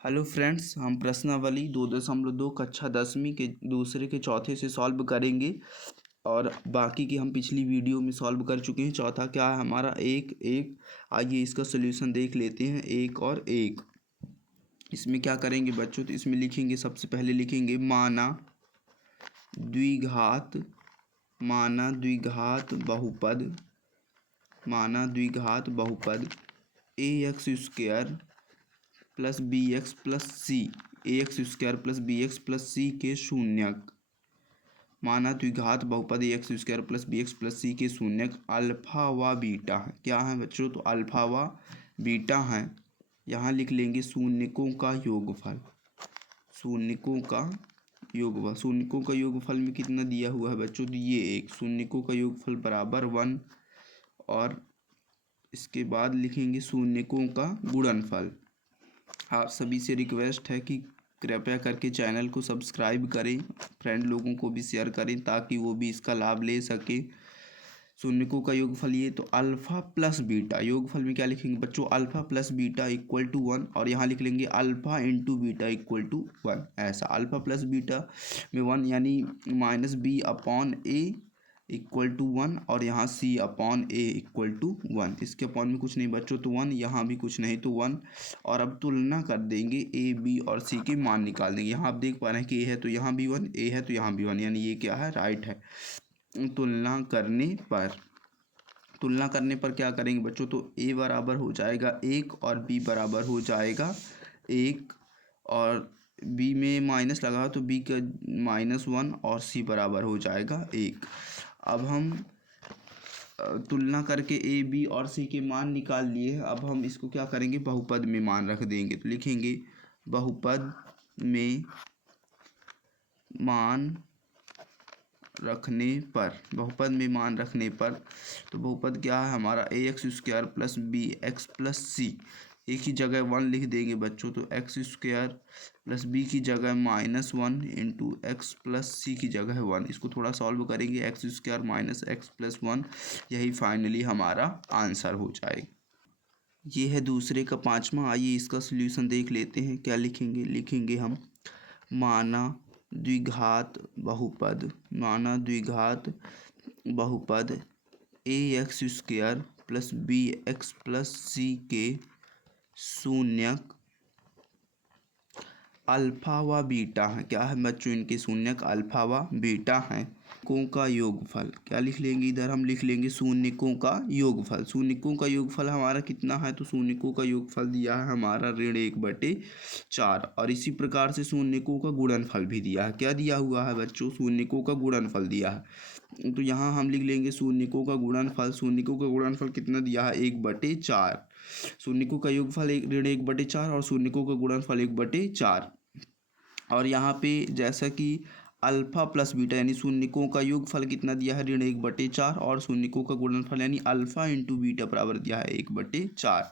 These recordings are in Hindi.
हेलो फ्रेंड्स, हम प्रश्नावली 2.2 कक्षा 10वीं के दूसरे के चौथे से सॉल्व करेंगे और बाकी की हम पिछली वीडियो में सॉल्व कर चुके हैं। चौथा क्या है हमारा? एक एक। आइए इसका सॉल्यूशन देख लेते हैं। एक और एक, इसमें क्या करेंगे बच्चों? तो इसमें लिखेंगे, सबसे पहले लिखेंगे माना द्विघात बहुपद, माना द्विघात बहुपद a x square plus b x plus c, a x square plus b x plus c के शून्यक। माना द्विघात बहुपद a x square plus b x plus c के शून्यक अल्फा व बीटा है। क्या है बच्चों? तो अल्फा व बीटा है। यहाँ लिख लेंगे शून्यकों का योगफल, शून्यकों का योगफल। शून्यकों का योगफल में कितना दिया हुआ है बच्चों? तो ये एक। शून्यकों का योगफल बराबर 1। और इसके बाद लिखेंगे शून्यकों का गुणनफल। आप सभी से रिक्वेस्ट है कि कृपया करके चैनल को सब्सक्राइब करें, फ्रेंड लोगों को भी शेयर करें ताकि वो भी इसका लाभ ले सके। शून्यकों का योगफल ये, तो अल्फ़ा प्लस बीटा। योगफल में क्या लिखेंगे बच्चों? Alpha plus beta equal to 1। और यहाँ लिख लेंगे alpha into beta equal to 1। ऐसा अल्फ़ा प्लस बीटा में 1 यानी minus B upon A equal to 1, और यहाँ C upon A equal to 1। इसके अपॉन में कुछ नहीं बच्चों तो 1, यहाँ भी कुछ नहीं तो 1। और अब तुलना कर देंगे, ए बी और सी के मान निकाल देंगे। यहाँ आप देख पा रहे हैं कि ए है तो यहाँ भी 1, ए है तो यहाँ भी 1, यानी ये क्या है? राइट है। तुलना करने पर क्या करेंगे बच्चों? तो ए बराबर हो जाएगा 1 और बी बराबर हो जाएगा 1, और बी में माइनस लगा तो बी का -1, और सी बराबर हो जाएगा 1। अब हम तुलना करके ए बी और सी के मान निकाल लिए। अब हम इसको क्या करेंगे? बहुपद में मान रख देंगे। तो लिखेंगे बहुपद में मान रखने पर, बहुपद में मान रखने पर, तो बहुपद क्या है हमारा? A x square plus b x plus c. एक ही जगह 1 लिख देंगे बच्चों, तो एक्स स्क्वायर प्लस बी की जगह -1 इंटू एक्स प्लस सी की जगह 1। इसको थोड़ा सॉल्व करेंगे, x square minus x plus 1, यही फाइनली हमारा आंसर हो जाएगा। ये है दूसरे का 5वां। आइए इसका सॉल्यूशन देख लेते हैं। क्या लिखेंगे? लिखेंगे हम माना द्विघात बहुपद a x square plus b x plus c के शून्यक अल्फा व बीटा है। क्या है बच्चों? इनके शून्यक अल्फा व बीटा हैं। शून्यकों का योगफल क्या लिख लेंगे? इधर हम लिख लेंगे शून्यकों का योगफल। शून्यकों का योगफल हमारा कितना है? तो शून्यकों का योगफल दिया है हमारा ऋण 1/4। और इसी प्रकार से शून्यकों का गुणनफल भी दिया है। क्या दिया हुआ है बच्चों? शून्यकों का गुणनफल दिया है। तो यहाँ हम लिख लेंगे शून्यकों का गुणनफल। शून्यकों का गुणनफल कितना दिया है? 1/4। शून्यकों का योगफल ऋण 1/4 और शून्यकों का गुणनफल 1/4। और यहाँ पे जैसा कि अल्फा प्लस बीटा यानी शून्यकों का योगफल कितना दिया है? ऋण 1/4, और शून्यकों का गुणनफल यानी अल्फा इंटू बीटा बराबर दिया है 1/4,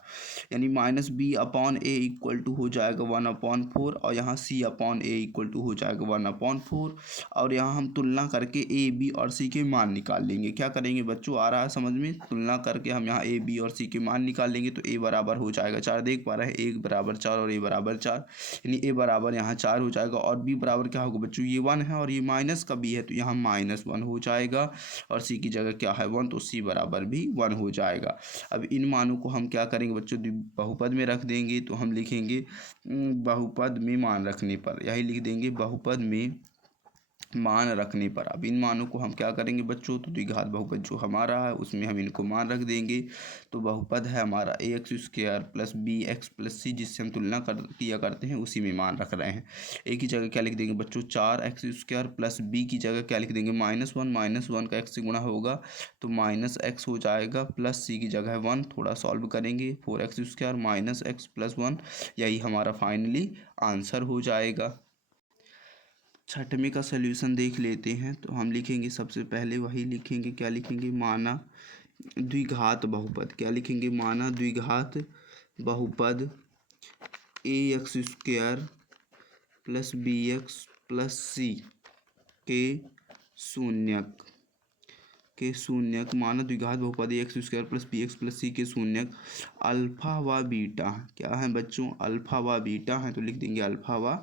यानी minus B upon A equal to हो जाएगा 1/4, और यहाँ C upon A equal to हो जाएगा 1/4। और यहाँ हम तुलना करके ए बी और सी के मान निकाल लेंगे। क्या करेंगे बच्चों? आ रहा है समझ में? तुलना करके हम यहाँ ए बी और सी के मान निकाल लेंगे। तो ए बराबर हो जाएगा 4, देख पा रहे हैं 1 बराबर 4 और ए बराबर 4, यानी ए बराबर यहाँ 4 हो जाएगा। और बी बराबर क्या होगा बच्चों? ये 1 है और ये माइनस का बी है तो यहाँ -1 हो जाएगा, और सी की जगह क्या है? 1, तो सी बराबर भी 1 हो जाएगा। अब इन मानों को हम क्या करेंगे बच्चों? बहुपद में रख देंगे। तो हम लिखेंगे बहुपद में मान रखने पर, यही लिख देंगे बहुपद में मान रखने पर। अब इन मानों को हम क्या करेंगे बच्चों? तो द्विघात बहुपद जो हमारा है उसमें हम इनको मान रख देंगे। तो बहुपद है हमारा a x square plus b x plus c, जिससे हम तुलना किया करते हैं, उसी में मान रख रहे हैं। ए की जगह क्या लिख देंगे बच्चों? 4x स्क्वायर प्लस बी की जगह क्या लिख देंगे? -1 का x से गुणा होगा तो -x हो जाएगा, प्लस सी की जगह 1। थोड़ा सॉल्व करेंगे, 4x square minus x plus 1, यही हमारा फाइनली आंसर हो जाएगा। छठवें का सलूशन देख लेते हैं। तो हम लिखेंगे सबसे पहले वही लिखेंगे। क्या लिखेंगे? माना द्विघात बहुपद। क्या लिखेंगे? माना द्विघात बहुपद a x square plus b x plus c के शून्यक माना द्विघात बहुपद a x square plus b x plus c के शून्यक अल्फ़ा व बीटा। क्या है बच्चों? अल्फ़ा व बीटा है, तो लिख देंगे अल्फ़ा व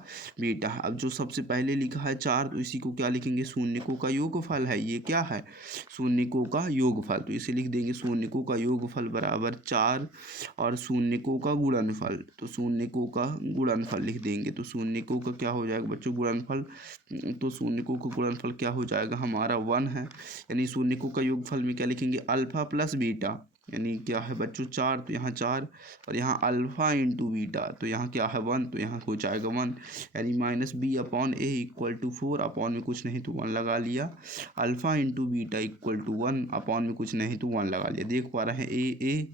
बीटा। अब जो सबसे पहले लिखा है 4, तो इसी को क्या लिखेंगे? शून्यकों का योगफल है। ये क्या है? शून्यकों का योगफल। तो इसे लिख देंगे शून्यकों का योगफल बराबर 4 और शून्यकों का गुणनफल। तो शून्यकों का गुणनफल लिख देंगे। तो शून्यकों का क्या हो जाएगा बच्चों? गुणनफल। तो शून्यकों का गुणनफल क्या हो जाएगा हमारा? 1 है। यानी शून्यकों का योगफल में क्या लिखेंगे? Alpha plus beta. यानी क्या है बच्चों? 4, तो यहाँ 4 और यहाँ अल्फ़ा इंटू बीटा, तो यहाँ क्या है? 1, तो यहाँ हो जाएगा 1। यानी minus B upon A equal to 4, upon में कुछ नहीं तो 1 लगा लिया। Alpha into beta equal to 1, upon में कुछ नहीं तो 1 लगा लिया। देख पा रहे हैं ए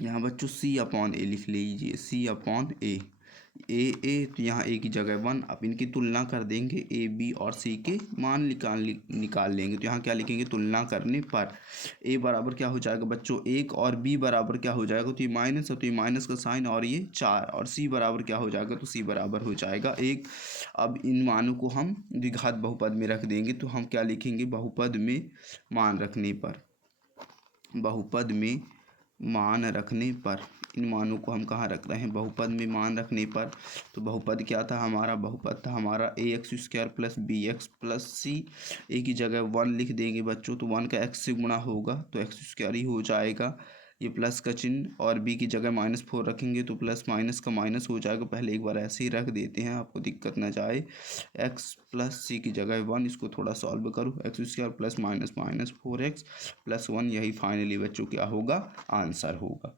यहाँ बच्चों सी अपॉन ए लिख लीजिए, सी अपॉन ए। तो यहाँ ए की जगह 1। अब इनकी तुलना कर देंगे, ए बी और सी के मान निकाल लेंगे। तो यहाँ क्या लिखेंगे? तुलना करने पर ए बराबर क्या हो जाएगा बच्चों? 1 और बी बराबर क्या हो जाएगा? तो ये माइनस है, तो ये माइनस का साइन और ये 4, और सी बराबर क्या हो जाएगा? तो सी बराबर हो जाएगा 1। अब इन मानों को हम द्विघात बहुपद में रख देंगे। तो हम क्या लिखेंगे? बहुपद में मान रखने पर, बहुपद में मान रखने पर, इन मानों को हम कहाँ रख रहे हैं? बहुपद में मान रखने पर। तो बहुपद क्या था हमारा? बहुपद था हमारा a x square plus b x plus c. A की जगह 1 लिख देंगे बच्चों, तो 1 का एक्स से गुणा होगा तो एक्स स्क्वायर ही हो जाएगा, ये प्लस का चिन्ह, और बी की जगह -4 रखेंगे तो प्लस माइनस का माइनस हो जाएगा। पहले एक बार ऐसे ही रख देते हैं, आपको दिक्कत ना जाए। एक्स प्लस सी की जगह 1, इसको थोड़ा सॉल्व करो। X square plus minus 4x plus 1, यही फाइनली बच्चों क्या होगा? आंसर होगा।